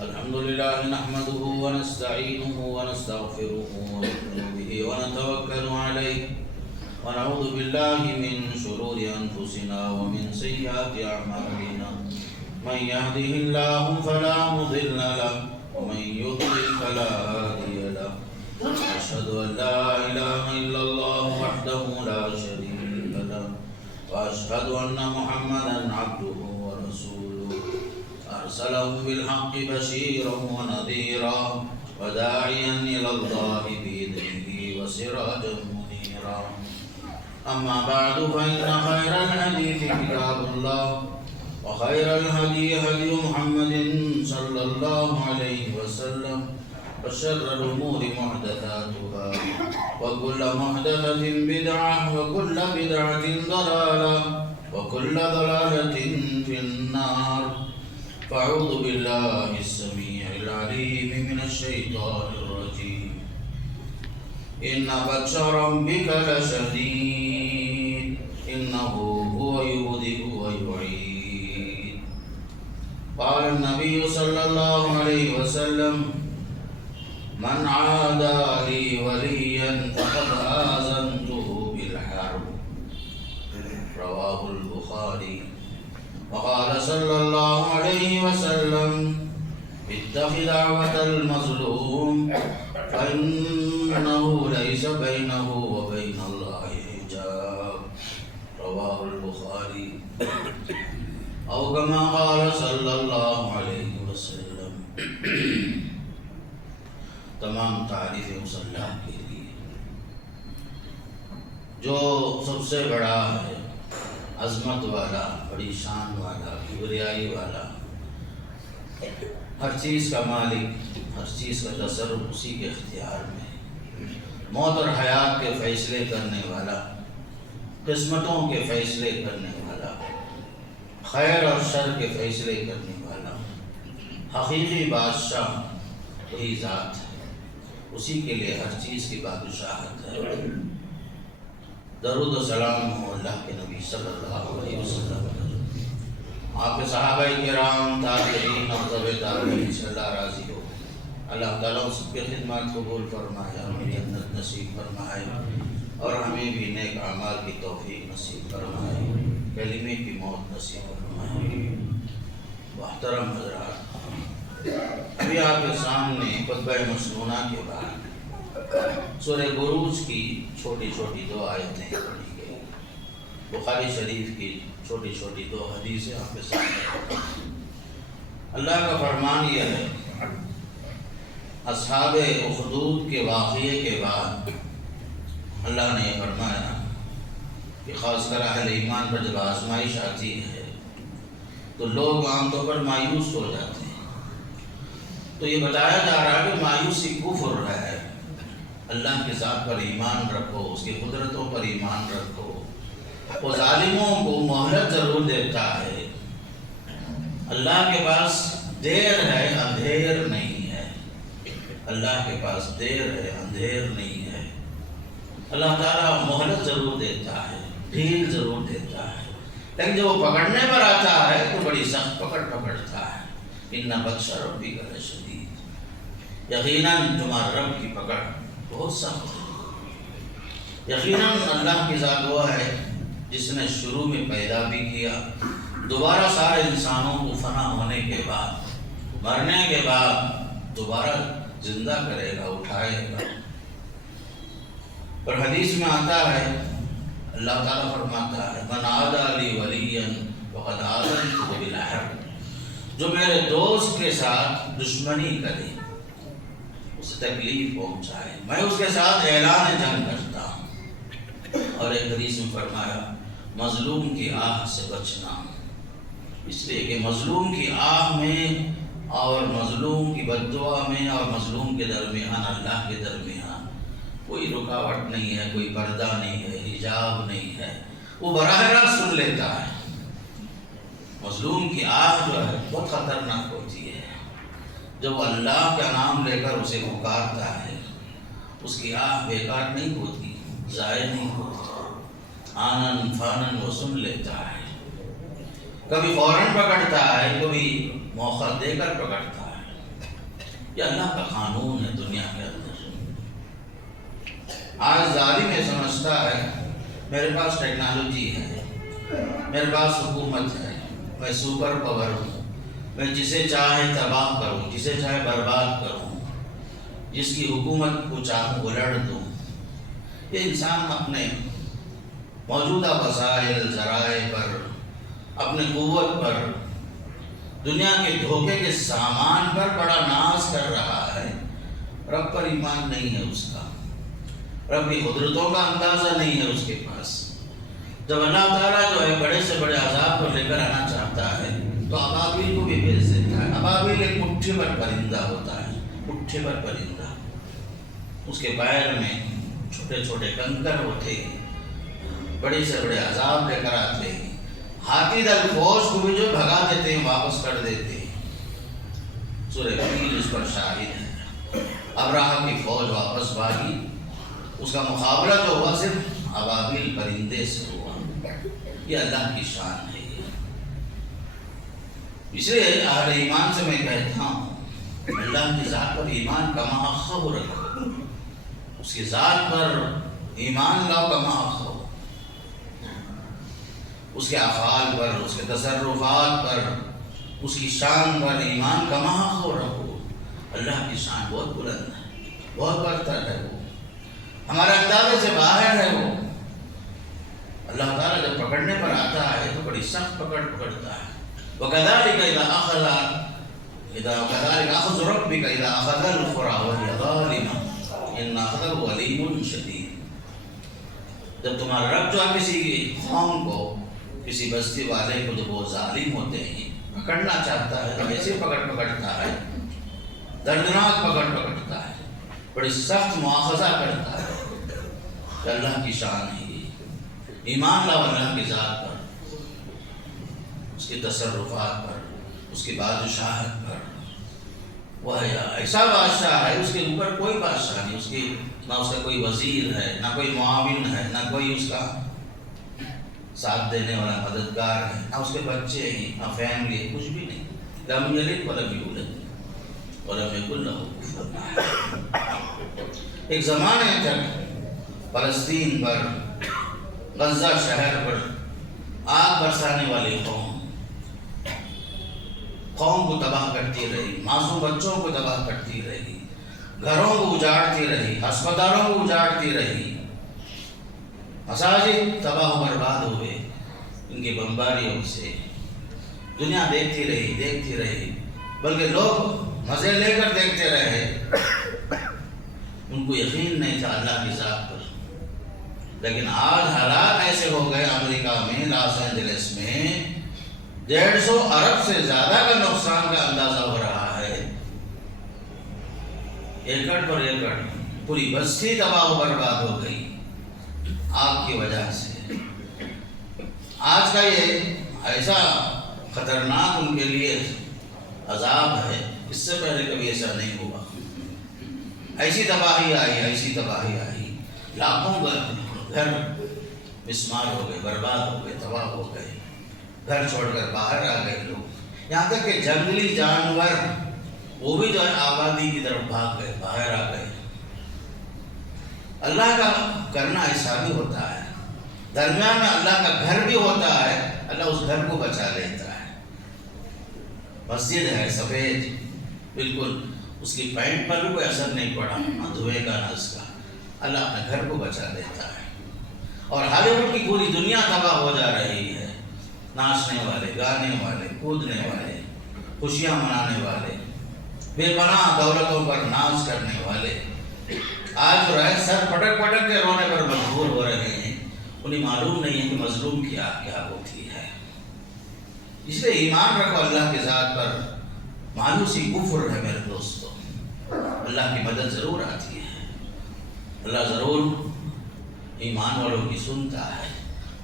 الحمد لله نحمده ونستعينه ونستغفره ونؤمن به ونتوكل عليه ونعوذ بالله من شرور أنفسنا ومن سيئات أعمالنا من يهده الله فلا مضل له ومن يضلل فلا هادي له أشهد أن لا إله إلا الله وحده لا شريك له وأشهد أن محمدا عبده ورسوله أرسله بالحق بشيرا ونذيرا وداعيا إلى الله بإذنه وسراجا منيرا أما بعد فإن خير الحديث كتاب الله وخير الهدي هدي محمد صلى الله عليه وسلم وشر الأمور محدثاتها وكل محدثة بدعة وكل بدعة ضلالة وكل ضلالة في النار فأعوذ بالله السميع العليم من الشيطان الرجيم إن بطش ربك لشديد إنه هو يبدئ ويعيد قال النبي صلى الله عليه وسلم من عادى لي وليا فقد آذنته بالحرب رواه البخاري البخاري وقال صلى الله عليه وسلم اتق دعوة المظلوم فإنه ليس بينه وبين الله حجاب رواه البخاري أو كما قال صلی اللہ علیہ وسلم۔ تمام تعریفیں اس اللہ کے لیے جو سب سے بڑا ہے، عظمت والا، بڑی شان والا، کبریائی والا، ہر چیز کا مالک، ہر چیز کا تصرف اسی کے اختیار میں ہے، موت اور حیات کے فیصلے کرنے والا، قسمتوں کے فیصلے کرنے والا، خیر اور شر کے فیصلے کرنے والا، حقیقی بادشاہ وہی ذات ہے، اسی کے لیے ہر چیز کی بادشاہت ہے۔ درود و سلام ہو اللہ کے نبی صلی اللہ علیہ وسلم، آپ کے صحابہ کرام، تابعین اور تبع تابعین سے اللہ راضی ہو۔ اللہ تعالیٰ سب کی خدمات قبول فرمائے، ہمیں جنت نصیب فرمائے اور ہمیں بھی نیک اعمال کی توفیق نصیب فرمائے، کلمے کی موت نصیب فرمائے۔ محترم حضرات، ابھی آپ کے سامنے خطبہ مسنونہ کے بعد سورہ بروج کی چھوٹی چھوٹی دو آیتیں پڑھی گئی، بخاری شریف کی چھوٹی چھوٹی دو حدیثیں آپ کے سامنے۔ اللہ کا فرمان یہ ہے، اصحاب اخدود کے واقعے کے بعد اللہ نے یہ فرمایا کہ خاص کر اہل ایمان پر جب آزمائش آتی ہے تو لوگ عام طور پر مایوس ہو جاتے ہیں۔ تو یہ بتایا جا رہا ہے کہ مایوسی کفر ہے، اللہ کی ذات پر ایمان رکھو، اس کی قدرتوں پر ایمان رکھو۔ وہ ظالموں کو مہلت ضرور دیتا ہے، اللہ کے پاس دیر ہے، اندھیر نہیں ہے۔ اللہ کے پاس دیر ہے، اندھیر نہیں ہے۔ اللہ تعالیٰ مہلت ضرور دیتا ہے، ڈھیل ضرور دیتا ہے، لیکن جب وہ پکڑنے پر آتا ہے تو بڑی سخت پکڑتا ہے۔ ان بطش ربک لشدید، یقیناً تمہارا رب کی پکڑ بہت سخت ہے۔ یقیناً اللہ کی ذات وہ ہے جس نے شروع میں پیدا بھی کیا، دوبارہ سارے انسانوں کو فنا ہونے کے بعد، مرنے کے بعد دوبارہ زندہ کرے گا، اٹھائے گا۔ اور حدیث میں آتا ہے، اللہ تعالیٰ فرماتا ہے، من عادی لی ولیا فقد آذنتہ بالحرب، جو میرے دوست کے ساتھ دشمنی کرے، اسے تکلیف پہنچائے، میں اس کے ساتھ اعلان جنگ کرتا ہوں۔ اور ایک حدیث میں فرمایا، مظلوم کی آہ سے بچنا، اس لیے کہ مظلوم کی آہ میں اور مظلوم کی بد دعا میں اور مظلوم کے درمیان، اللہ کے درمیان کوئی رکاوٹ نہیں ہے، کوئی پردہ نہیں ہے، حجاب نہیں ہے، وہ براہ راست سن لیتا ہے۔ مظلوم کی آہ جو ہے بہت خطرناک ہوتی ہے، جب وہ اللہ کا نام لے کر اسے پکارتا ہے، اس کی آہ بیکار نہیں ہوتی، ضائع نہیں ہوتی، آنن فانن وہ سن لیتا ہے۔ کبھی فوراً پکڑتا ہے، کبھی موقع دے کر پکڑتا ہے۔ یہ اللہ کا قانون ہے دنیا کے اندر۔ آج ظالم یہ سمجھتا ہے میرے پاس ٹیکنالوجی ہے، میرے پاس حکومت ہے، میں سپر پاور ہوں، میں جسے چاہے تباہ کروں، جسے چاہے برباد کروں، جس کی حکومت کو چاہوں الٹ دوں۔ یہ انسان اپنے موجودہ وسائل، ذرائع پر، اپنے قوت پر، دنیا کے دھوکے کے سامان پر بڑا ناز کر رہا ہے۔ رب پر ایمان نہیں ہے اس کا، رب کی قدرتوں کا اندازہ نہیں ہے اس کے پاس۔ جب اللہ تعالیٰ جو ہے بڑے سے بڑے عذاب کو لے کر آنا چاہتا ہے تو ابابیل کو بھی بھیج دیتا ہے۔ ابابیل ایک مٹھی بھر پرندہ ہوتا ہے، مٹھی بھر پرندہ، اس کے پیر میں چھوٹے چھوٹے کنکر ہوتے ہیں، بڑے سے بڑے عذاب لے کر آتے ہیں۔ ہاتھی دل فوج کو بھی جو بھگا دیتے ہیں، واپس کر دیتے ہیں۔ سورہ فیل اس پر شاہد ہے۔ ابرہہ کی فوج واپس بھاگی، اس کا مقابلہ جو ہوا صرف ابابیل پرندے سے ہوا۔ یہ اللہ کی شان ہے۔ اس لیے اہل ایمان سے میں کہتا ہوں، اللہ کی ذات پر ایمان کما اخو رکھو، اس کی ذات پر ایمان لاؤ کما اخو۔ اس کے افعال پر، اس کے تصرفات پر، اس کی شان پر ایمان کا محق رکھو۔ اللہ کی شان بہت بلند ہے، بہت برتر ہے، وہ ہمارے اندازے سے باہر ہے۔ وہ اللہ تعالیٰ جب پکڑنے پر آتا ہے تو بڑی سخت پکڑتا ہے۔ وَكَذَلِكَ وَكَذَلِكَ أَخْذُ رَبِّكَ إِذَا أَخَذَ الْقُرَىٰ وَهِيَ ظَالِمَةٌ إِنَّ أَخْذَهُ أَلِيمٌ شَدِيدٌ۔ جب تمہارا رب جو ہے کسی قوم کو، کسی بستی والے کو جب وہ ظالم ہوتے ہیں پکڑنا چاہتا ہے تو ایسے پکڑتا ہے، دردناک پکڑتا ہے، بڑی سخت مواخذہ کرتا ہے۔ کہ اللہ کی شان ہے، ایمان لاؤ اللہ کی ذات پر، اس کے تصرفات پر، اس کی بادشاہت پر۔ وہ ایسا بادشاہ ہے، اس کے اوپر کوئی بادشاہ نہیں، اس کی نہ اس کا کوئی وزیر ہے، نہ کوئی معاون ہے، نہ کوئی اس کا ساتھ دینے والا مددگار ہے، نہ اس کے بچے ہیں، نہ فیملی ہے، کچھ بھی نہیں۔ لم یلد ولم یولد ولم یکن لہ کفوا احد۔ ایک زمانے تک فلسطین پر، غزہ شہر پر آگ برسانے والی قوم کو تباہ کرتی رہی، معصوم بچوں کو تباہ کرتی رہی، گھروں کو اجاڑتی رہی، ہسپتالوں کو اجاڑتی رہی، مساجد تباہ و برباد ہوئے ان کی بمباریوں سے۔ دنیا دیکھتی رہی، بلکہ لوگ مزے لے کر دیکھتے رہے، ان کو یقین نہیں تھا اللہ کی ذات پر۔ لیکن آج حالات ایسے ہو گئے، امریکہ میں، لاس اینجلس میں 150 ارب سے زیادہ کا نقصان کا اندازہ ہو رہا ہے۔ ایکڑ پر ایکڑ پوری بستی تباہ و برباد ہو گئی آگ کی وجہ سے۔ آج کا یہ ایسا خطرناک ان کے لیے عذاب ہے، اس سے پہلے کبھی ایسا نہیں ہوا۔ ایسی تباہی آئی، لاکھوں گھر مسمار ہو گئے، برباد ہو گئے، تباہ ہو گئے، گھر چھوڑ کر باہر آ گئے لوگ، یہاں تک کہ جنگلی جانور وہ بھی جو ہے آبادی کی طرف بھاگ گئے، باہر آ گئے۔ اللہ کا کرنا ایسا بھی ہوتا ہے، درمیان میں اللہ کا گھر بھی ہوتا ہے، اللہ اس گھر کو بچا لیتا ہے۔ مسجد ہے سفید، بالکل اس کی پینٹ پر بھی کوئی اثر نہیں پڑا، نہ دھوئے گا نہ اس کا، اللہ اپنے گھر کو بچا لیتا ہے۔ اور ہالی ووڈ کی پوری دنیا تباہ ہو جا رہی ہے، ناچنے والے، گانے والے، کودنے والے، خوشیاں منانے والے، بے پناہ دولتوں پر ناز کرنے والے، آج جو ہے سر پٹک کے رونے پر مجبور ہو رہے ہیں۔ انہیں معلوم نہیں ہے کہ مظلوم کیا ہوتی ہے۔ اس لیے ایمان رکھو اللہ کی ذات پر۔ مایوسی کفر ہے میرے دوستوں، اللہ کی مدد ضرور آتی ہے، اللہ ضرور ایمان والوں کی سنتا ہے،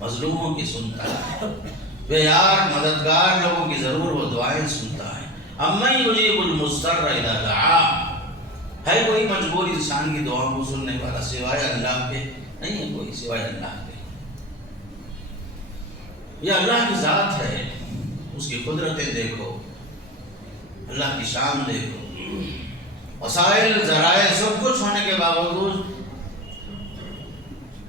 مظلوموں کی سنتا ہے، بے یار مددگار لوگوں کی ضرور وہ دعائیں سنتا ہے۔ اَمَّن يُجِيبُ الْمُضْطَرَّ إِذَا دَعَاهُ، ہے کوئی مجبور انسان کی دعاؤں کو سننے والا سوائے اللہ کے؟ نہیں ہے کوئی سوائے اللہ کے۔ یہ اللہ کی ذات ہے، اس کی قدرتیں دیکھو، اللہ کی شان دیکھو۔ وسائل، ذرائع سب کچھ ہونے کے باوجود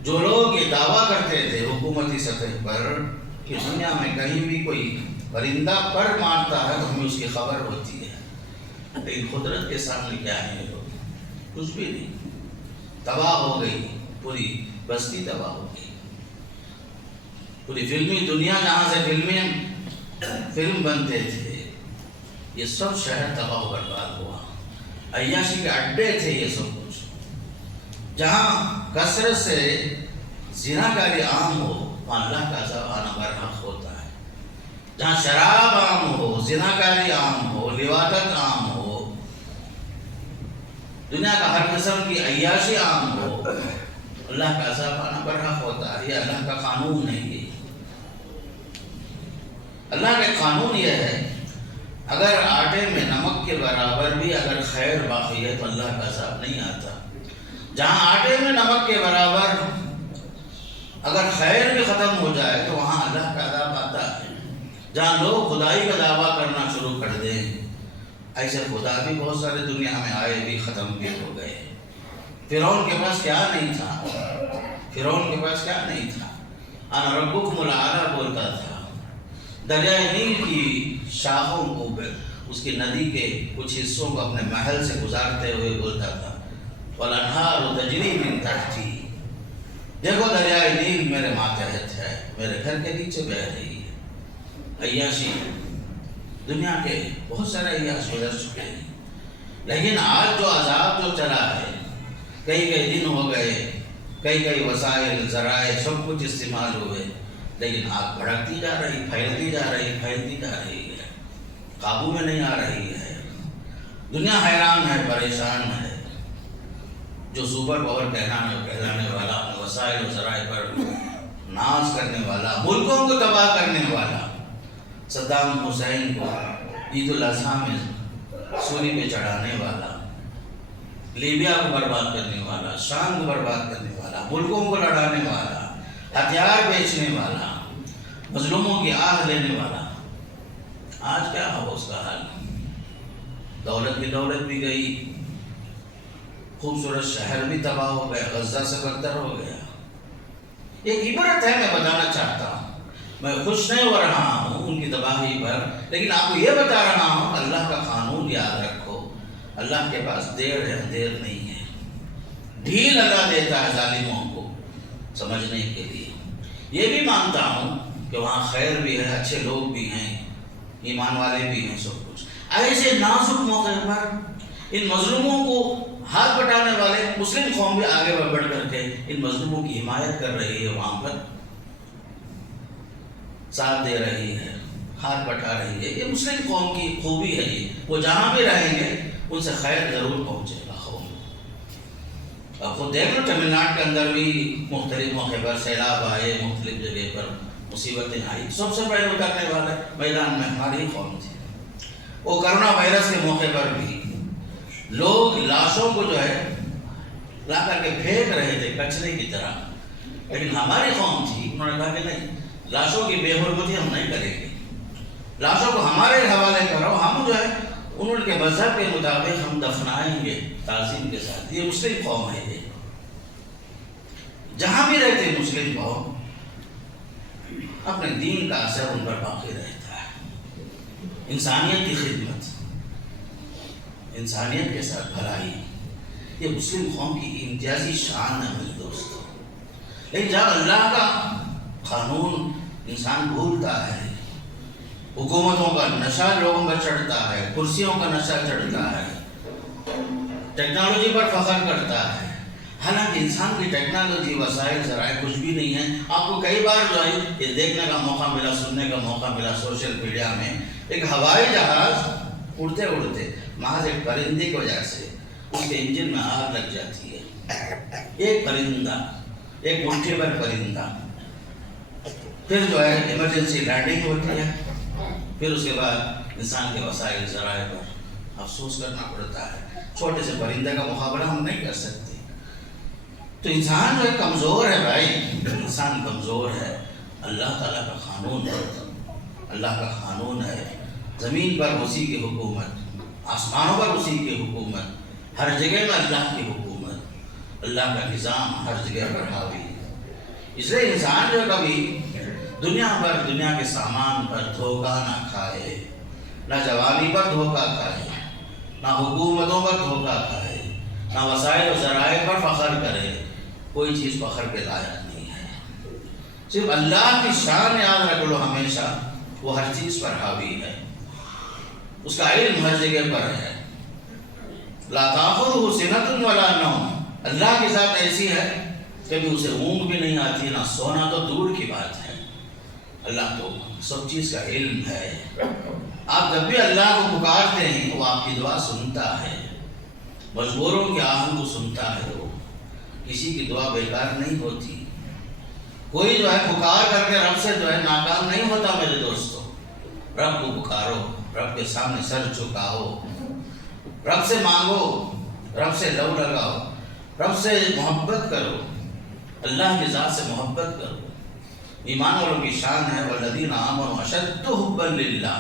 جو لوگ یہ دعویٰ کرتے تھے حکومتی سطح پر کہ دنیا میں کہیں بھی کوئی پرندہ پر مارتا ہے تو ہمیں اس کی خبر ہوتی ہے، لیکن قدرت کے سامنے کیا ہے لوگ؟ کچھ بھی نہیں۔ تباہ ہو گئی پوری بستی، تباہ ہو گئی پوری فلمی دنیا، جہاں سے فلم بنتے تھے، یہ سب شہر تباہ و برباد ہوا۔ عیاشی کے اڈے تھے یہ سب کچھ، جہاں کثرت سے زناکاری عام ہو وہاں اللہ کا عذاب آنا برحق ہوتا ہے۔ جہاں شراب عام ہو، زناکاری عام ہو، لواطت عام ہو، دنیا کا ہر قسم کی عیاشی عام ہو، اللہ کا عذاب آنا برحق ہوتا ہے۔ یہ اللہ کا قانون ہے۔ یہ اللہ کا قانون یہ ہے، اگر آٹے میں نمک کے برابر بھی اگر خیر باقی ہے تو اللہ کا عذاب نہیں آتا۔ جہاں آٹے میں نمک کے برابر اگر خیر بھی ختم ہو جائے تو وہاں اللہ کا عذاب آتا ہے۔ جہاں لوگ خدائی کا دعویٰ کرنا شروع کر دیں، ایسے خدا بھی بہت سارے دنیا میں آئے بھی، ختم بھی ہو گئے۔ فرعون کے پاس کیا نہیں تھا؟ انا ربکم الاعلی بولتا تھا، دریائے نیل کی شاخوں کو، اس کی ندی کے کچھ حصوں کو اپنے محل سے گزارتے ہوئے بولتا تھا وَالْأَنْهَارُ تَجْرِي مِنْ تَحْتِي، دیکھو دریائے نیل میرے ماتحت ہے، میرے گھر کے نیچے بہہ رہی ہے۔ عیاشی، دنیا کے بہت سارے عیاش گزر چکے ہیں، لیکن آج جو عذاب جو چلا ہے، کئی دن ہو گئے، کئی وسائل ذرائع سب کچھ استعمال ہوئے، لیکن آگ بھڑکتی جا رہی، پھیلتی جا رہی ہے، قابو میں نہیں آ رہی ہے۔ دنیا حیران ہے، پریشان ہے۔ جو سپر پاور کہلانے والا، اپنے وسائل و ذرائع پر ناز کرنے والا، ملکوں کو تباہ کرنے والا، صدام حسین کو عید الاضحیٰ میں سولی پہ چڑھانے والا، لیبیا کو برباد کرنے والا، شام کو برباد کرنے والا، ملکوں کو لڑانے والا، ہتھیار بیچنے والا، مظلوموں کی آہ لینے والا، آج کیا ہو اس کا حال؟ دولت کی دولت بھی گئی، خوبصورت شہر بھی تباہ ہو گیا، غزہ سے بدتر ہو گیا۔ ایک عبرت ہے، میں بتانا چاہتا ہوں، میں خوش نہیں ہو رہا ہوں ان کی تباہی پر، لیکن آپ کو یہ بتا رہا ہوں اللہ کا قانون یاد رکھو، اللہ کے پاس دیر ہے، اندھیر نہیں ہے۔ ڈھیل اللہ دیتا ہے ظالموں کو سمجھنے کے لیے۔ یہ بھی مانتا ہوں کہ وہاں خیر بھی ہے، اچھے لوگ بھی ہیں، ایمان والے بھی ہیں، سب کچھ۔ ایسے نازک موقع پر ان مظلوموں کو ہاتھ بٹانے والے مسلم قوم بھی آگے بڑھ کر کے ان مظلوموں کی حمایت کر رہی ہے، وہاں پر ساتھ دے رہی ہے، ہاتھ بٹا رہی ہے۔ یہ مسلم قوم کی خوبی ہے، یہ وہ جہاں بھی رہیں گے ان سے خیر ضرور پہنچے گا۔ اب خود دیکھ لو، تمل ناڈو کے اندر بھی مختلف موقع پر سیلاب آئے، مختلف جگہ پر مصیبتیں آئی، سب سے پہلے اترنے والے میدان میں ہماری قوم تھی۔ وہ کرونا وائرس کے موقع پر بھی لوگ لاشوں کو جو ہے لا کر کے پھینک رہے تھے کچرے کی طرح، لیکن ہماری قوم تھی، انہوں نے کہا کہ نہیں، لاشوں کی بے حرمتی ہم نہیں کریں گے، لاشوں کو ہمارے حوالے کرو، ہم جو ہے انہوں کے مذہب کے مطابق ہم دفنائیں گے تعظیم کے ساتھ۔ یہ مسلم قوم ہے، یہ جہاں بھی رہتے مسلم قوم اپنے دین کا اثر ان پر باقی رہتا ہے۔ انسانیت کی خدمت، انسانیت کے ساتھ بھلائی، یہ مسلم قوم کی امتیازی شان ہے میرے دوستوں۔ لیکن جب اللہ کا قانون انسان بھولتا ہے، حکومتوں کا نشہ لوگوں پر چڑھتا ہے، کرسیوں کا نشہ چڑھتا ہے، ٹیکنالوجی پر فخر کرتا ہے، حالانکہ انسان کی ٹیکنالوجی، وسائل، ذرائع کچھ بھی نہیں ہے۔ آپ کو کئی بار جو ہے یہ دیکھنے کا موقع ملا، سننے کا موقع ملا سوشل میڈیا میں، ایک ہوائی جہاز اڑتے اڑتے محض ایک پرندے کی وجہ سے اس کے انجن میں آگ لگ جاتی ہے۔ ایک پرندہ، ایک مٹھی بھر پرندہ، پھر جو ہے ایمرجنسی لینڈنگ ہوتی ہے، پھر اس کے بعد انسان کے وسائل ذرائع پر افسوس کرنا پڑتا ہے۔ چھوٹے سے پرندے کا مقابلہ ہم نہیں کر سکتے۔ تو انسان جو ہے کمزور ہے بھائی، انسان کمزور ہے۔ اللہ تعالیٰ کا قانون ہے، اللہ کا قانون ہے، زمین پر اسی کی حکومت، آسمانوں پر اسی کی حکومت، ہر جگہ میں اللہ کی حکومت، اللہ کا نظام ہر جگہ پر حاوی ہے۔ اس لیے انسان جو کبھی دنیا پر، دنیا کے سامان پر دھوکہ نہ کھائے، نہ جوانی پر دھوکہ کھائے، نہ حکومتوں پر دھوکہ کھائے، نہ وسائل و ذرائع پر فخر کرے، کوئی چیز فخر کے لائق نہیں ہے۔ صرف اللہ کی شان یاد رکھ لو ہمیشہ، وہ ہر چیز پر حاوی ہے، اس کا علم ہر جگہ پر ہے۔ لا تأخذہ سنۃ ولا نوم، اللہ کی ذات ایسی ہے کبھی اسے اونگ بھی نہیں آتی، نہ سونا تو دور کی بات ہے۔ اللہ تو سب چیز کا علم ہے۔ آپ جب بھی اللہ کو پکارتے ہیں وہ آپ کی دعا سنتا ہے، مجبوروں کی آہن کو سنتا ہے، وہ کسی کی دعا بیکار نہیں ہوتی۔ کوئی جو ہے پکار کر کے رب سے جو ہے ناکام نہیں ہوتا میرے دوستوں۔ رب کو پکارو، رب کے سامنے سر جھکاؤ، رب سے مانگو، رب سے لو لگاؤ، رب سے محبت کرو، اللہ کی ذات سے محبت کرو۔ ایمان والوں کی شان ہے والذین آمنوا اشد حبا للہ،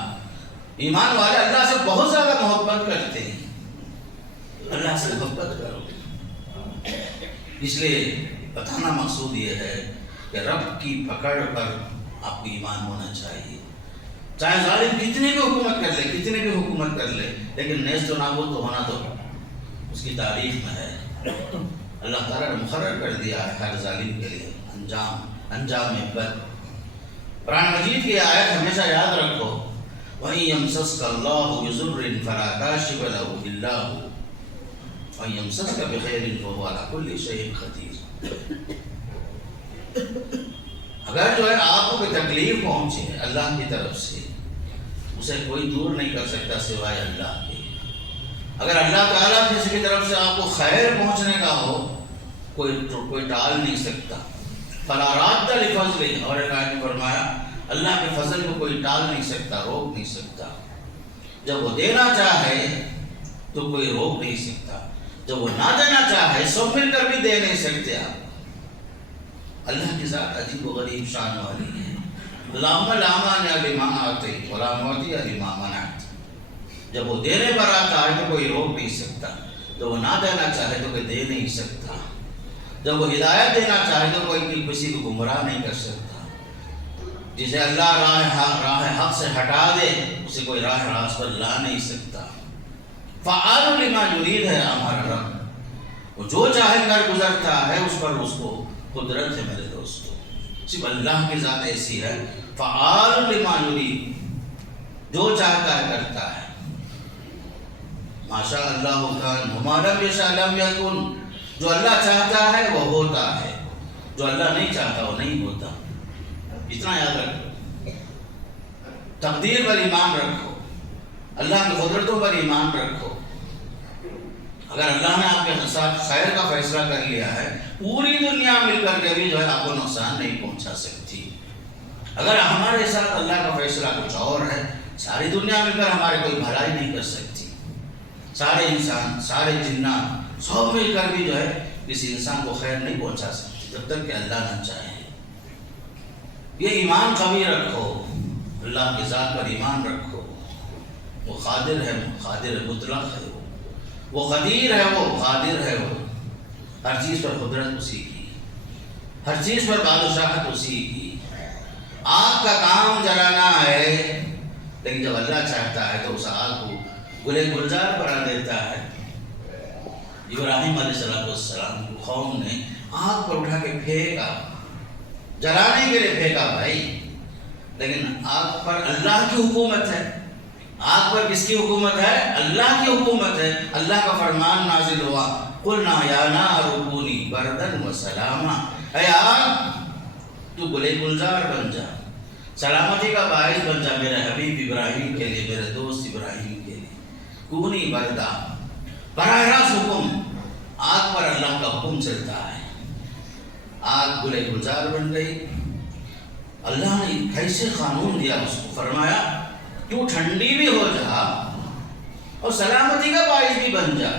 ایمان والے اللہ سے بہت زیادہ محبت کرتے ہیں۔ اللہ سے محبت کرو۔ اس لیے بتانا مقصود یہ ہے کہ رب کی پکڑ پر آپ کو ایمان ہونا چاہیے. چاہے ظالم کتنے بھی حکومت کر لے، کتنے بھی حکومت کر لے، لیکن نیست و نابود تو ہونا تو اس کی تاریخ میں ہے. اللہ تعالیٰ نے مقرر کر دیا ہے ہر ظالم کے لیے انجام میں بد. قرآن مجید کی آیت ہمیشہ یاد رکھو، وَإِن يَمْسَسْكَ اللَّهُ بِضُرٍّ فَلَا كَاشِفَ لَهُ إِلَّا هُوَ وَإِن يَمْسَسْكَ بِخَيْرٍ فَهُوَ عَلَى كُلِّ شَيْءٍ قَدِيرٌ. اگر جو ہے آپ کو کوئی تکلیف پہنچے اللہ کی طرف سے، اسے کوئی دور نہیں کر سکتا سوائے اللہ کے. اگر اللہ تعالیٰ کسی کی طرف سے آپ کو خیر پہنچنے کا ہو، کوئی ٹال نہیں سکتا. فَلَا رَادَّ لِفَضْلِهِ، اور ایک آیت میں فرمایا اللہ کے فضل کو کوئی ٹال نہیں سکتا، روک نہیں سکتا. جب وہ دینا چاہے تو کوئی روک نہیں سکتا، جب وہ نہ دینا چاہے سب مل کر بھی دے نہیں سکتے آپ. اللہ کی ذات عجیب و غریب شان والی ہے. اللہم لا مانع لما اعطیت ولا معطی لما منعت. جب وہ دینے پر آتا ہے تو کوئی روک نہیں سکتا، جب وہ نہ دینا چاہے تو کوئی دے نہیں سکتا، جب وہ ہدایت دینا چاہے تو کوئی کسی کو گمراہ نہیں کر سکتا. جسے اللہ راہ حق سے ہٹا دے اسے کوئی راہ راست پر لا نہیں سکتا. فعال لما یرید ہے ہمارا رب، وہ جو چاہے کر گزرتا ہے، اس پر اس کو قدرت ہے. میرے دوستو، صرف اللہ کی ذات ایسی ہے، فعال لما یرید، جو چاہتا ہے کرتا ہے. ماشاء اللہ کان وما لم یشاء لم یکن. جو اللہ چاہتا ہے وہ ہوتا ہے، جو اللہ نہیں چاہتا وہ نہیں ہوتا. اتنا یاد رکھو، تقدیر پر ایمان رکھو، اللہ کی قدرتوں پر ایمان رکھو. اگر اللہ نے آپ کے ساتھ خیر کا فیصلہ کر لیا ہے، پوری دنیا مل کر کے بھی جو ہے آپ کو نقصان نہیں پہنچا سکتی. اگر ہمارے ساتھ اللہ کا فیصلہ کچھ اور ہے، ساری دنیا مل کر ہمارے کوئی بھلائی نہیں کر سکتی. سارے انسان، سارے جنات سب مل کر بھی جو ہے کسی انسان کو خیر نہیں پہنچا سکتی جب تک کہ اللہ نہ چاہے. یہ ایمان قوی رکھو، اللہ کی ذات پر ایمان رکھو. وہ قادر ہے، قادر مطلق ہے، وہ قدیر ہے، وہ قادر ہے. وہ ہر چیز پر قدرت اسی کی، ہر چیز پر بادشاہت اسی کی. آگ کا کام جلانا ہے، لیکن جب اللہ چاہتا ہے تو اس آگ کو گلے گلزار بنا دیتا ہے. ابراہیم علیہ السلام کو قوم نے آگ پر اٹھا کے پھینکا، جلانے کے لیے پھینکا بھائی، لیکن آگ پر اللہ کی حکومت ہے. آگ پر کس کی حکومت ہے؟ اللہ کی حکومت ہے. اللہ کا فرمان نازل ہوا، قلنا یا نار کونی بردن و سلاما. اے آگ تو گلے گلزار بن جا، سلامتی کا باعث بن جا میرے حبیب ابراہیم کے لیے، میرے دوست ابراہیم کے لیے. کونی بردا، براہ راست حکم، آگ پر اللہ کا حکم چلتا ہے. آگ گلے گلزار بن گئی. اللہ نے کیسے قانون دیا اس کو، فرمایا تو ٹھنڈی بھی ہو جا اور سلامتی کا باعث بھی بن جا.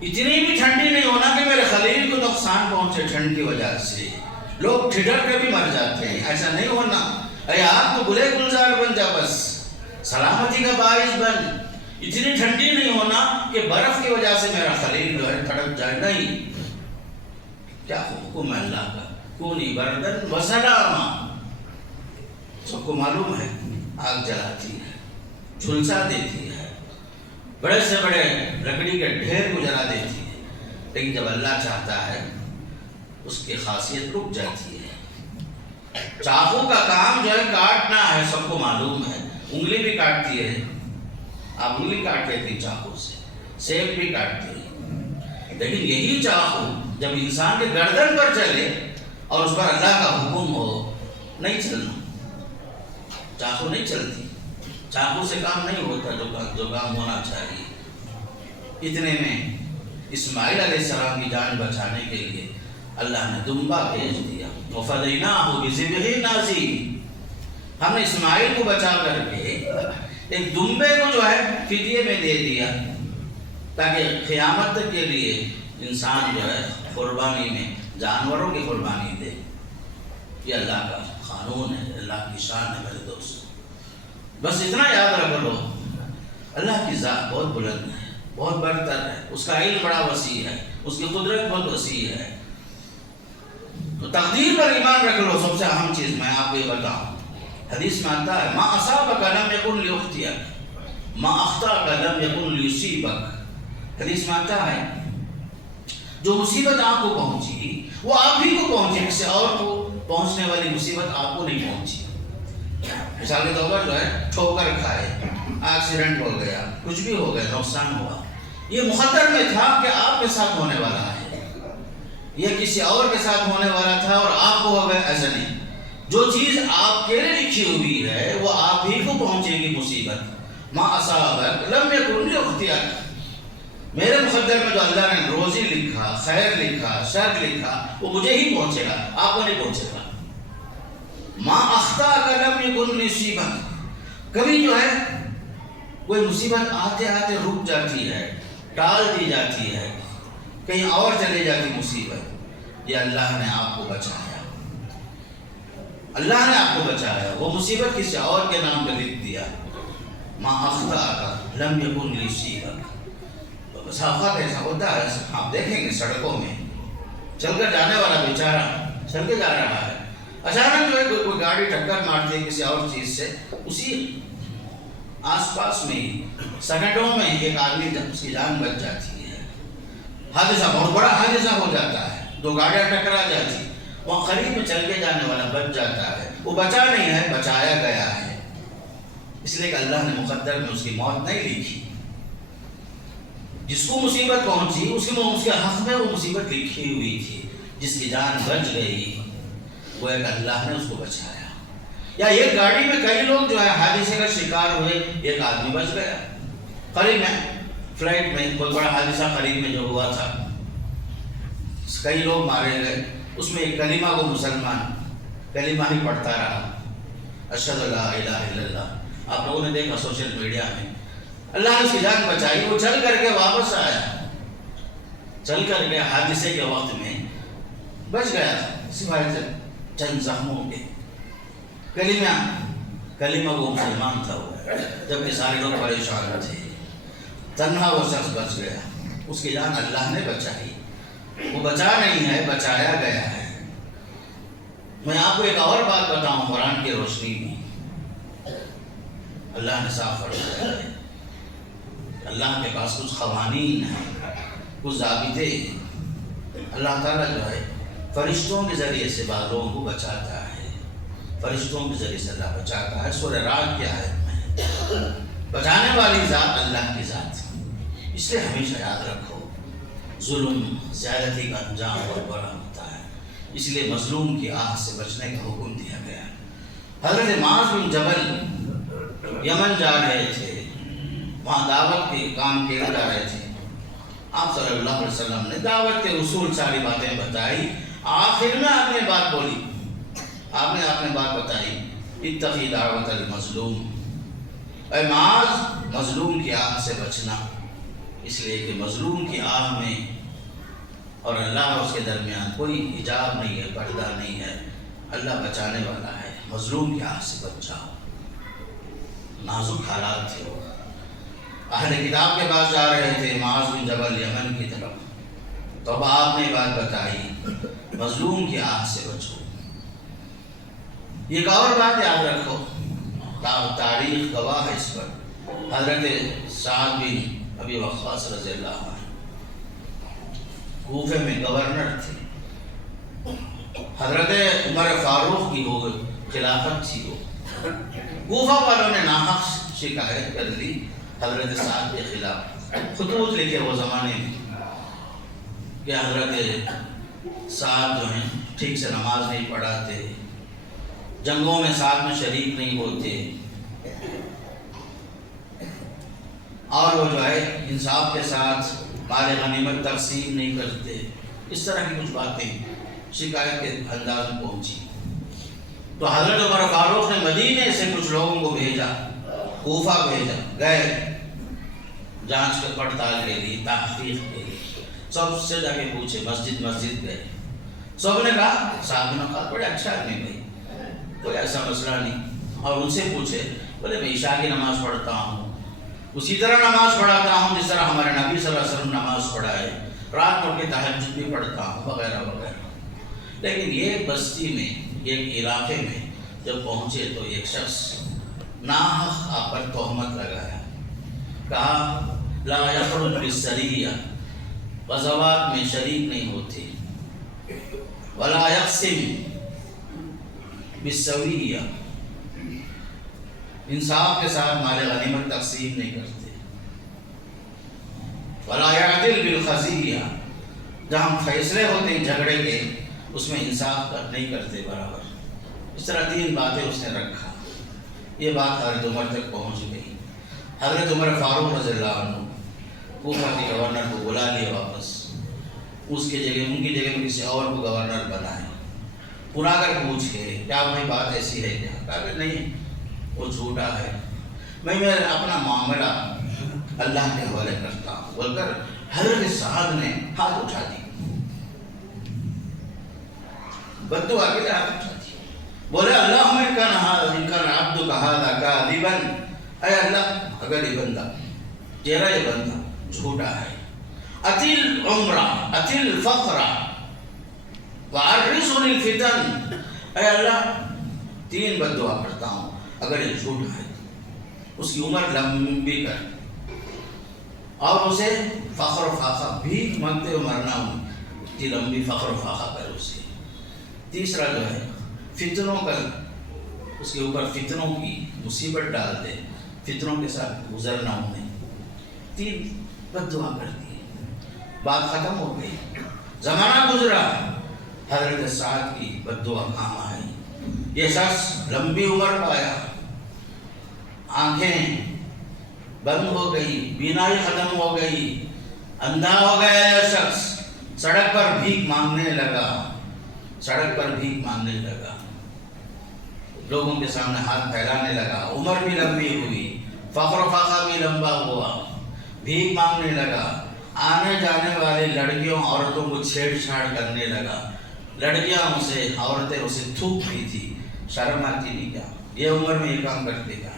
اتنی بھی ٹھنڈی نہیں ہونا کہ میرے خلیل کو نقصان پہنچے ٹھنڈ کی وجہ سے، لوگ ٹھٹر کے بھی مر جاتے ہیں. ایسا نہیں ہونا. اے آگ تو گلے گلزار بن جا، بس سلامتی کا باعث بن. اتنی ٹھنڈی نہیں ہونا کہ برف کی وجہ سے میرا خلیل جو ہے تڑپ جائے. نہیں، کیا حکم ہے اللہ کا، کونی بردن و سلاما. سب کو معلوم ہے آگ جلاتی ہے، جھلسا دیتی ہے، بڑے سے بڑے لکڑی کے ڈھیر کو جلا دیتی ہے، لیکن جب اللہ چاہتا ہے اس کی خاصیت رک جاتی ہے. چاقو کا کام جو ہے کاٹنا ہے، سب کو معلوم ہے. انگلی بھی کاٹتی ہے، آپ انگلی کاٹتے تھے چاقو سے، سیب بھی کاٹتے ہیں، لیکن یہی چاقو جب انسان کے گردن پر چلے اور اس پر اللہ کا حکم ہو، نہیں چلنا. چاقو نہیں چلتی، چاقو سے کام نہیں ہوتا جو کام ہونا چاہیے. اتنے میں اسماعیل علیہ السلام کی جان بچانے کے لیے اللہ نے دمبا بھیج دیا. وَفَدَيْنَاهُ بِذِبْحٍ عَظِيمٍ. ہم نے اسماعیل کو بچا کر کے ایک دمبے کو جو ہے فدیے میں دے دیا، تاکہ قیامت تک کے لیے انسان جو ہے قربانی میں جانوروں کی قربانی دے. یہ اللہ کا قانون ہے، اللہ کی شان ہے میرے دوست. بس اتنا یاد رکھ لو، اللہ کی ذات بہت بلند ہے، بہت برتر ہے، اس کا علم بڑا وسیع ہے، اس کی قدرت بہت وسیع ہے. تو تقدیر پر ایمان رکھ لو. سب سے اہم چیز میں آپ کو یہ بتاؤں, حدیث میں آتا ہے ما اصابک لم یکن لیخطئک ما اخطأک لم یکن لیصیبک. حدیث میں آتا ہے جو مصیبت آپ کو پہنچی وہ آپ ہی کو پہنچی, کسی اور کو پہنچنے والی مصیبت آپ کو نہیں پہنچی. مثال کے طور پر جو ہے ٹھوکر کھائے, ایکسیڈنٹ ہو گیا, کچھ بھی ہو گیا, نقصان ہوا, یہ مقدر میں تھا کہ آپ کے ساتھ ہونے والا ہے, یہ کسی اور کے ساتھ ہونے والا تھا اور آپ کو ہو گیا. ایسا نہیں, جو چیز آپ کے لیے لکھی ہوئی ہے وہ آپ ہی کو پہنچے گی مصیبت. ما اصابک لم یکن لیخطئک, میرے مقدر میں جو اللہ نے روزی لکھا, خیر لکھا, شر لکھا, وہ مجھے ہی پہنچے گا, آپ کو نہیں پہنچے گا. ما اخطأک لم یکن لیصیبک, کبھی جو ہے کوئی مصیبت آتے آتے رک جاتی ہے, ٹال دی جاتی ہے, کہیں اور چلے جاتی مصیبت, یہ اللہ نے آپ کو بچایا, اللہ نے آپ کو بچایا. وہ مصیبت کسی اور کے نام پہ لکھ دیا. ما اخطأک لم یکن لیصیبک. بس اوقات ایسا ہوتا ہے, آپ دیکھیں گے سڑکوں میں چل کر جانے والا بیچارہ چل کے جا رہا ہے, اچانک جو ہے کوئی گاڑی ٹکر مارتی ہے کسی اور چیز سے, اسی آس پاس میں ہی سیکنڈوں میں ایک آدمی اس کی جان بچ جاتی ہے. حادثہ, بہت بڑا حادثہ ہو جاتا ہے, دو گاڑیاں ٹکرا جاتی, وہاں قریب میں چل کے جانے والا بچ جاتا ہے. وہ بچا نہیں ہے, بچایا گیا ہے, اس لیے کہ اللہ نے مقدر میں اس کی موت نہیں لکھی. جس کو مصیبت پہنچی اس کے حق میں وہ مصیبت لکھی ہوئی تھی, جس کی جان بچ گئی وہ ایک اللہ نے اس کو بچایا. یا ایک گاڑی میں کئی لوگ جو ہے حادثے کا شکار ہوئے, ایک آدمی بچ گیا. قریب میں فلائٹ میں کوئی بڑا حادثہ قریب میں جو ہوا تھا, کئی لوگ مارے گئے, اس میں ایک کلمہ کو مسلمان کلمہ ہی پڑھتا رہا, اشہد لا الہ الا اللہ. آپ لوگوں نے دیکھا سوشل میڈیا میں, اللہ نے اس کی جان بچائی, وہ چل کر کے واپس آیا, چل کر کے حادثے کے وقت میں بچ گیا تھا, سوائے چند زخموں کے. کلمہ وہ مسلمان تھا, جبکہ سارے لوگ پریشان تھے, تنہا وہ شخص بچ گیا, اس کی جان اللہ نے بچائی. وہ بچا نہیں ہے, بچایا گیا ہے. میں آپ کو ایک اور بات بتاؤں, قرآن کی روشنی میں اللہ نے صاف فرمایا ہے, اللہ کے پاس کچھ قوانین ہیں, کچھ ضابطے ہیں. اللہ تعالیٰ جو ہے فرشتوں کے ذریعے سے بعض لوگوں کو بچاتا ہے, فرشتوں کے ذریعے سے اللہ بچاتا ہے. سورہ رعد کی آیت میں بچانے والی ذات اللہ کی ذات. اس لیے ہمیشہ یاد رکھو, ظلم زیادتی کا انجام بہت بڑا ہوتا ہے, اس لیے مظلوم کی آہ سے بچنے کا حکم دیا گیا. حضرت معاذ بن جبل یمن جا رہے تھے, وہاں دعوت کے کام کیے جا رہے تھے. آپ صلی اللہ علیہ وسلم نے دعوت کے اصول ساری باتیں بتائی. آخر میں آپ نے بات بولی, آپ نے بات بتائی, اتقی دعوت المظلوم, اے معاذ مظلوم کی آہ سے بچنا. اس لیے کہ مظلوم کی آہ میں اور اللہ اور اس کے درمیان کوئی حجاب نہیں ہے, پردہ نہیں ہے. اللہ بچانے والا ہے, مظلوم کی آہ سے بچ جاؤ. نازک حالات تھے, وہ اہل کتاب کے پاس جا رہے تھے, معاذ بن جبل یمن کی طرف. تو اب آپ نے بات بتائی, مظلوم کی آہ سے بچو. ایک اور بات یاد رکھو, تاریخ گواہ ہے اس پر. حضرت سعد بن ابی وقاص رضی اللہ عنہ کوفے میں گورنر تھے. حضرت عمر فاروق کی وہ خلافت تھی. وہ کوفہ والوں نے ناحق شکایت کر دی حضرت سعد کے خلاف. خطوط لکھے وہ زمانے میں کہ حضرت سعد جو ہیں ٹھیک سے نماز نہیں پڑھاتے, جنگوں میں ساتھ میں شریک نہیں ہوتے, اور وہ جو ہے انصاف کے ساتھ مال غنیمت تقسیم نہیں کرتے. اس طرح کی کچھ باتیں شکایت کے انداز میں پہنچی. تو حضرت عمر فاروق نے مدینے سے کچھ لوگوں کو بھیجا, کوفہ بھیجا, گئے جانچ کے پڑتال کے لیے, تحقیق کے لیے. سب سے جا کے پوچھے, مسجد گئے. سب نے کہا, صاحب نے کہا بڑے اچھا آدمی بھائی, کوئی ایسا مسئلہ نہیں. اور ان سے پوچھے, بولے میں عشاء کی نماز پڑھتا ہوں, اسی طرح نماز پڑھاتا ہوں جس طرح ہمارے نبی صلی اللہ علیہ وسلم نماز پڑھائے, رات کو کے تہجد بھی پڑھتا ہوں, وغیرہ وغیرہ. لیکن یہ بستی میں، ایک علاقے میں جب پہنچے تو ایک شخص ناحق آپ پر تہمت لگایا، کہا لا یخرج بالسریہ، غزوات میں شریک نہیں ہوتے، ولا یقسم بالسویہ، انصاف کے ساتھ مال غنیمت تقسیم نہیں کرتے، ولا یعدل بالخزیہ، جہاں فیصلے ہوتے ہیں جھگڑے کے اس میں انصاف نہیں کرتے برابر۔ اس طرح 3 باتیں اس نے رکھا۔ یہ بات حضرت عمر تک پہنچ گئی۔ حضرت عمر فاروق رضی اللہ عنہ کوفہ کے گورنر کو بلا لیا واپس، ان کی جگہ میں کسی اور کو گورنر بنائے۔ پنا کر پوچھے کیا بھائی بات ایسی ہے کیا؟ کہا کہ نہیں، وہ جھوٹا ہے، میں اپنا معاملہ اللہ کے حوالے کرتا ہوں، بول کر حضرت سعد نے ہاتھ اٹھا دی، بددعا کے لیے ہاتھ اٹھا دی، بولے اللہم ان کان عبدک ھذا کاذبا، اے اللہ اگر یہ بندہ تیرا یہ بندہ جھوٹا ہے، اطل عمرہ اطل فقرہ وعرض للفتن، اے اللہ 3 بددعا کرتا ہوں، اگر یہ جھوٹا ہے اس کی عمر لمبی کر، اور اسے فخر و فاقہ بھی مانگتے ہوئے مرنا ہوں، اتنی لمبی فخر و فاقہ کر اسے۔ تیسرا جو ہے فتنوں کا، اس کے اوپر فتنوں کی مصیبت ڈال دے، فتنوں کے ساتھ گزرنا انہیں۔ 3 بددعا کر دی، بات ختم ہو گئی، زمانہ گزرا، حضرت سعد کی بددعا کام آئی، یہ شخص لمبی عمر پایا، آنکھیں بند ہو گئی، بینائی ختم ہو گئی، اندھا ہو گیا یہ شخص، سڑک پر بھیک مانگنے لگا، سڑک پر بھیک مانگنے لگا، لوگوں کے سامنے ہاتھ پھیلانے لگا، عمر بھی لمبی ہوئی، فخر و فاقہ بھی لمبا ہوا، بھیک مانگنے لگا، آنے جانے والی لڑکیوں عورتوں کو چھیڑ چھاڑ کرنے لگا، لڑکیاں اسے، عورتیں اسے تھوکتی تھی، شرم آتی نہیں کیا یہ عمر میں یہ کام کرتے گا،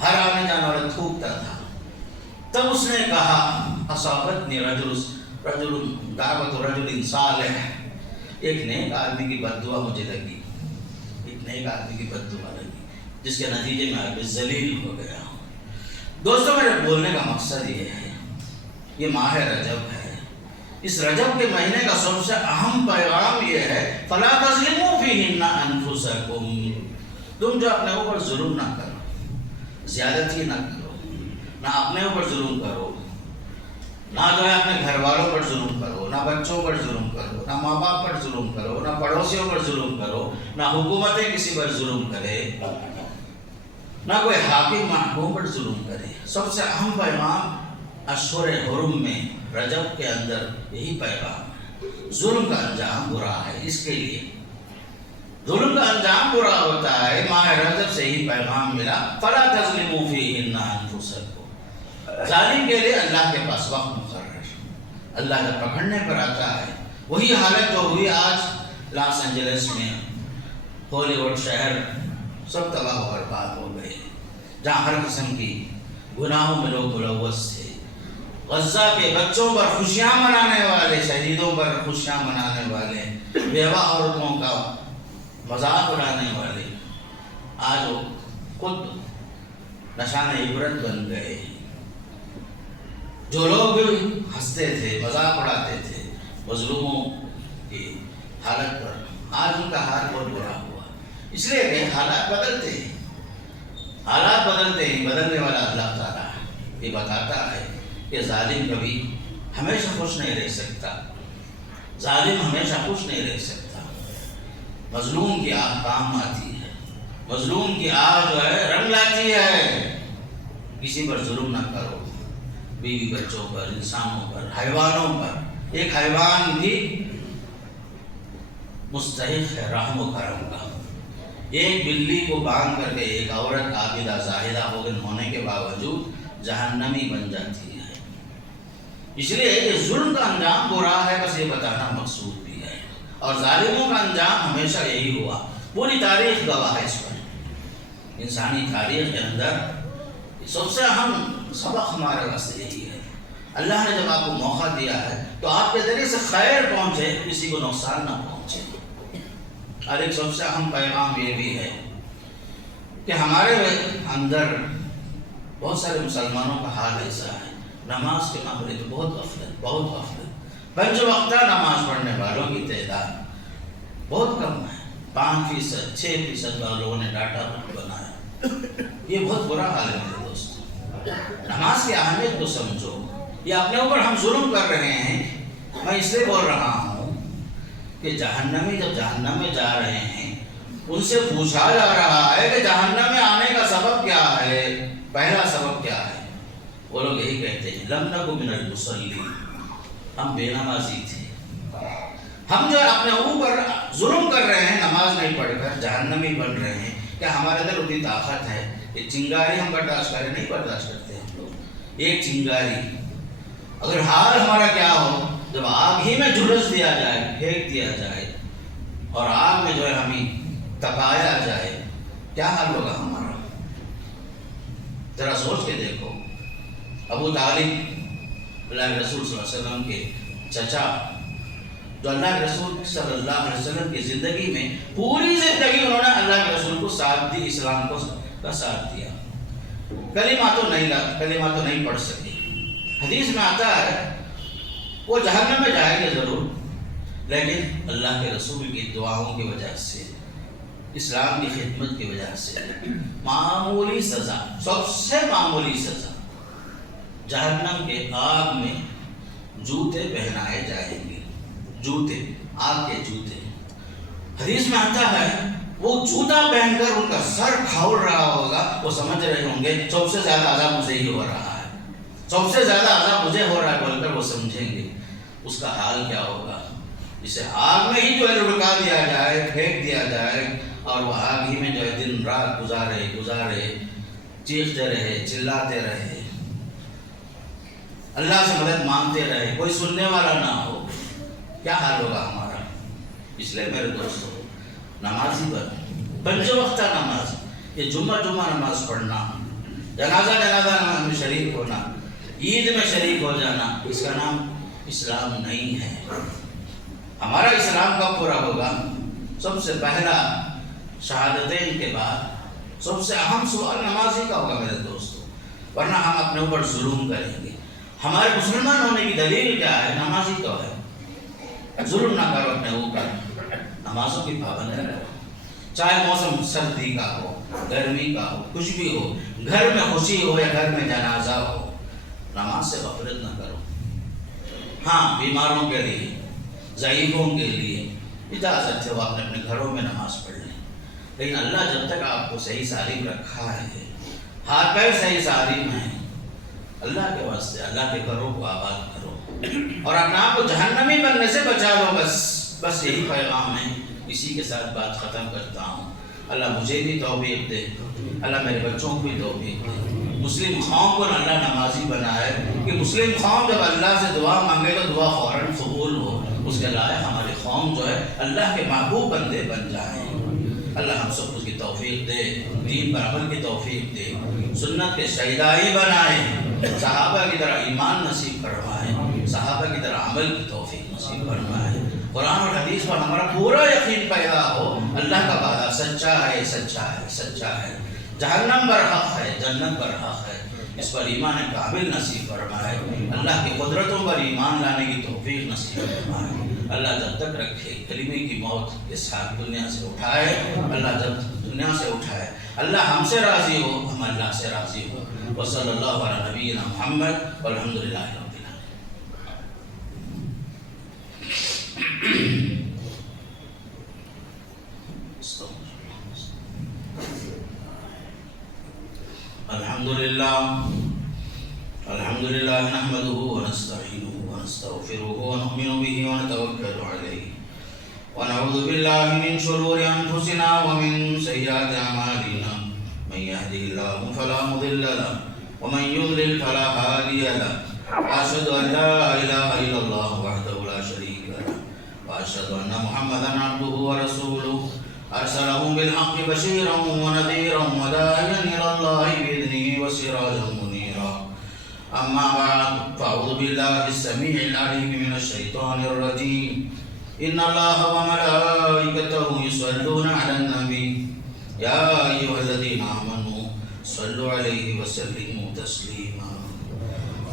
ہر آنے جانے والا تھوکتا تھا۔ تب اس نے کہا اصابتنی رجل دعوت رجل صالح، ایک نیک آدمی کی بددعا مجھے لگی، ایک نیک آدمی کی بددعا لگی، جس کے نتیجے میں آگے ذلیل ہو گیا ہوں۔ دوستوں میرے بولنے کا مقصد یہ ہے، یہ ماہ رجب ہے، اس رجب کے مہینے کا سب سے اہم پیغام یہ ہے فلا تظلموا فیہن انفسکم، تم جو اپنے اوپر ظلم نہ کرو، زیادتی نہ کرو، نہ اپنے اوپر ظلم کرو، نہ جو ہے اپنے گھر والوں پر ظلم کرو، نہ بچوں پر ظلم کرو، نہ ماں باپ پر ظلم کرو، نہ پڑوسیوں پر ظلم کرو، نہ حکومتیں کسی پر ظلم کرے، نہ کوئی حاکم محکوم پر ظلم کرے۔ سب سے اہم پیغام اشہر حرم میں رجب کے اندر یہی پیغام ہے، ظلم کا انجام برا ہے، اس کے لیے ظلم کا انجام برا ہوتا ہے، ماہ رجب سے ہی پیغام ملا فلا تظلموا فیہن انفسکم، ظالم کے لیے اللہ کے پاس وقت مقرر، اللہ جب پکڑنے پر آتا ہے، وہی حالت جو ہوئی آج لاس اینجلس میں، ہالی ووڈ شہر سب تباہ و برباد ہو گئے، جہاں ہر قسم کی گناہوں میں لوگ ملوث تھے، غزہ کے بچوں پر خوشیاں منانے والے، شہیدوں پر خوشیاں منانے والے، بیوہ عورتوں کا مذاق اڑانے والے، آج وہ خود نشان عبرت بن گئے۔ جو لوگ ہنستے تھے، مذاق اڑاتے تھے مظلوموں کی حالت پر، آج ان کا حال بہت برا ہوا، اس لیے کہ حالات بدلتے ہیں، حالات بدلتے ہیں، بدلنے والا اللہ تعالیٰ یہ بتاتا ہے کہ ظالم کبھی ہمیشہ خوش نہیں رہ سکتا، ظالم ہمیشہ خوش نہیں رہ سکتا، مظلوم کی آہ کام آتی ہے، مظلوم کی آہ جو ہے رنگ لاتی ہے۔ کسی پر ظلم نہ کرو، بیوی بچوں پر، انسانوں پر، حیوانوں پر، ایک حیوان بھی مستحق ہے رحم و کرم کا، ایک بلی کو باندھ کر کے ایک عورت عابدہ زاہدہ ہونے کے باوجود جہنمی بن جاتی ہے، اس لیے یہ ظلم کا انجام برا ہے، بس یہ بتانا مقصود بھی ہے، اور ظالموں کا انجام ہمیشہ یہی ہوا، پوری تاریخ گواہ ہے اس پر، انسانی تاریخ کے اندر سب سے اہم سبق ہمارے واسطے یہی ہے، اللہ نے جب آپ کو موقع دیا ہے تو آپ کے ذریعے سے خیر پہنچے، کسی کو نقصان نہ پہنچے۔ اور ایک سب سے اہم پیغام یہ بھی ہے کہ ہمارے اندر بہت سارے مسلمانوں کا حال ایسا ہے، نماز کے معاملے تو بہت غفلت، پنج وقتہ نماز پڑھنے والوں کی تعداد بہت کم ہے، 5%، 6% والوں نے ڈاٹا بنایا۔ یہ بہت برا حال ہے میرے دوستو۔ نماز کی اہمیت کو سمجھو۔ یہ اپنے اوپر ہم ظلم کر رہے ہیں۔ میں اس لیے بول رہا ہوں کہ جہنمی جب جہنم میں جا رہے ہیں ان سے پوچھا جا رہا ہے کہ جہنم میں آنے کا سبب کیا ہے، پہلا سبب کیا ہے؟ وہ لوگ یہی کہتے ہیں لم نک من المصلین، ہم بے نمازی تھے۔ ہم جو اپنے اوپر ظلم کر رہے ہیں نماز نہیں پڑھ کر جہنمی بن رہے ہیں، کیا ہمارے اندر اتنی طاقت ہے؟ یہ چنگاری ہم برداشت کریں؟ نہیں برداشت کرتے ہم لوگ۔ ایک چنگاری اگر حال ہمارا کیا ہو جب آگ ہی میں جھلس دیا جائے، پھینک دیا جائے اور آگ میں جو ہے ہمیں تپایا جائے، کیا حال ہوگا ہمارا؟ ذرا سوچ کے دیکھو۔ ابو طالب اللہ کے رسول صلی اللہ علیہ وسلم کے چچا، جو اللہ کے رسول صلی اللہ علیہ وسلم کی زندگی میں پوری زندگی انہوں نے اللہ کے رسول کو ساتھ دی، اسلام کو کا ساتھ دیا، کلمہ تو نہیں پڑھ سکے۔ حدیث میں آتا ہے وہ جہنم میں جائیں گے ضرور، لیکن اللہ کے رسول کی دعاؤں کی وجہ سے، اسلام کی خدمت کی وجہ سے معمولی سزا، سب سے معمولی سزا، جہنم کے آگ میں جوتے پہنائے جائیں گے، جوتے، آگ کے جوتے۔ حدیث میں آتا ہے وہ جوتا پہن کر ان کا سر کھول رہا ہوگا، وہ سمجھ رہے ہوں گے سب سے زیادہ عذاب مجھے ہی ہو رہا ہے، سب سے زیادہ عذاب مجھے ہو رہا ہے بول کر وہ سمجھیں گے۔ اس کا حال کیا ہوگا؟ اسے آگ میں ہی جو ہے لڑکا دیا جائے، پھینک دیا جائے اور وہ آگ ہی میں جو ہے دن رات گزارے، چیختے رہے، چلاتے رہے، اللہ سے مدد مانگتے رہے، کوئی سننے والا نہ ہو، کیا حال ہوگا ہمارا؟ اس لیے میرے دوستو، نمازی پنج وقتہ نماز، یہ جمعہ نماز پڑھنا، جنازہ میں شریک ہونا، عید میں شریک ہو جانا، اس کا نام اسلام نہیں ہے۔ ہمارا اسلام کب پورا ہوگا؟ سب سے پہلا شہادتین کے بعد سب سے اہم سوال نمازی کا ہوگا میرے دوستو، ورنہ ہم اپنے اوپر ظلم کریں گے۔ ہمارے مسلمان ہونے کی دلیل کیا ہے؟ نمازی تو ہے۔ ظلم نہ کرو اپنے اوپر، نمازوں کی پابندی کرو، چاہے موسم سردی کا ہو، گرمی کا ہو، کچھ بھی ہو، گھر میں خوشی ہو یا گھر میں جنازہ ہو، نماز سے غفلت نہ کرو۔ ہاں، بیماروں کے لیے، ضعیفوں کے لیے اجازت ہے وہ اپنے گھروں میں نماز پڑھ لیں، لیکن اللہ جب تک آپ کو صحیح سالم رکھا ہے، ہاتھ پیر صحیح سالم ہیں، اللہ کے واسطے اللہ کے گھروں کو آباد کرو اور اپنے آپ کو جہنمی بننے سے بچا لو۔ بس یہی پیغام ہے، اسی کے ساتھ بات ختم کرتا ہوں۔ اللہ مجھے بھی توفیق دے، اللہ میرے بچوں کو بھی توفیق دے، مسلم قوم کو اللہ نمازی بنائے کہ مسلم قوم جب اللہ سے دعا مانگے تو دعا فوراً قبول ہو، اس کے لائق ہماری قوم جو ہے اللہ کے محبوب بندے بن جائیں۔ اللہ ہم سب کو اس کی توفیق دے، دین پر عمل کی توفیق دے، سنت کے شہدائی بنائے، صحابہ کی طرح ایمان نصیب فرمائے، صحابہ کی طرح عمل کی توفیق نصیب فرمائے، قرآن اور حدیث پر ہمارا پورا یقین پیدا ہو، اللہ کا وعدہ سچا ہے، جہنم پر حق ہے، جنت پر حق ہے، اس پر ایمان کامل نصیب فرمائے، اللہ کی قدرتوں پر ایمان لانے کی توفیق نصیب فرمائے۔ اللہ جب تک رکھے، کلمے کی موت کے ساتھ دنیا سے اٹھائے، اللہ جب دنیا سے اٹھائے، اللہ ہم سے راضی ہو، ہم اللہ سے راضی ہو۔ وصلی اللہ علی نبینا محمد والحمدللہ رب العالمین۔ الحمدللہ نحمده ونستعینه ونستغفره ونؤمن به ونتوکل علیہ ونعوذ باللہ من شرور انفسنا ومن سیئات اعمالنا من يهده الله فلا مضل له ومن يضلل فلا هادي له واشهد ان لا اله الا الله وحده لا شريك له واشهد ان محمدا عبده ورسوله ارسله بالحق بشيرا ونذيرا وداعيا الى الله باذنه وسراجا منيرا اما بعد فاعوذ بالله السميع العليم من الشيطان الرجيم إن الله وملائكته يصلون على النبي يا أيها الذين آمنوا صلوا عليه وسلموا تسليما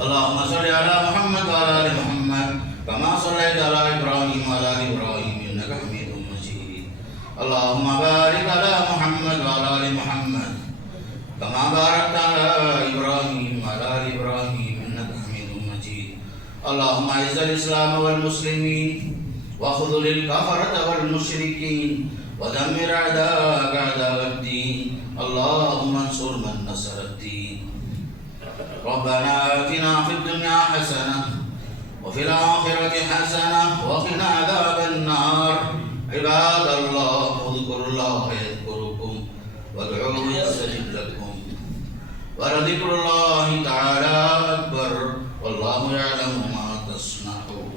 اللهم صل على محمد وعلى آل محمد كما صليت على إبراهيم وعلى آل إبراهيم إنك حميد مجيد اللهم بارك على محمد وعلى آل محمد كما باركت على إبراهيم وعلى آل إبراهيم إنك حميد مجيد اللهم أعز الإسلام والمسلمين وخذل الكفرة والمشركين ودمر أعداءك أعداء الدين اللهم انصر من نصر الدين ربنا آتنا في الدنيا حسنة وفي الآخرة حسنة وقنا عذاب النار عباد الله اذكروا الله يذكركم وادعوه يستجب لكم ولذكر الله تعالى أكبر والله يعلم ما تصنعون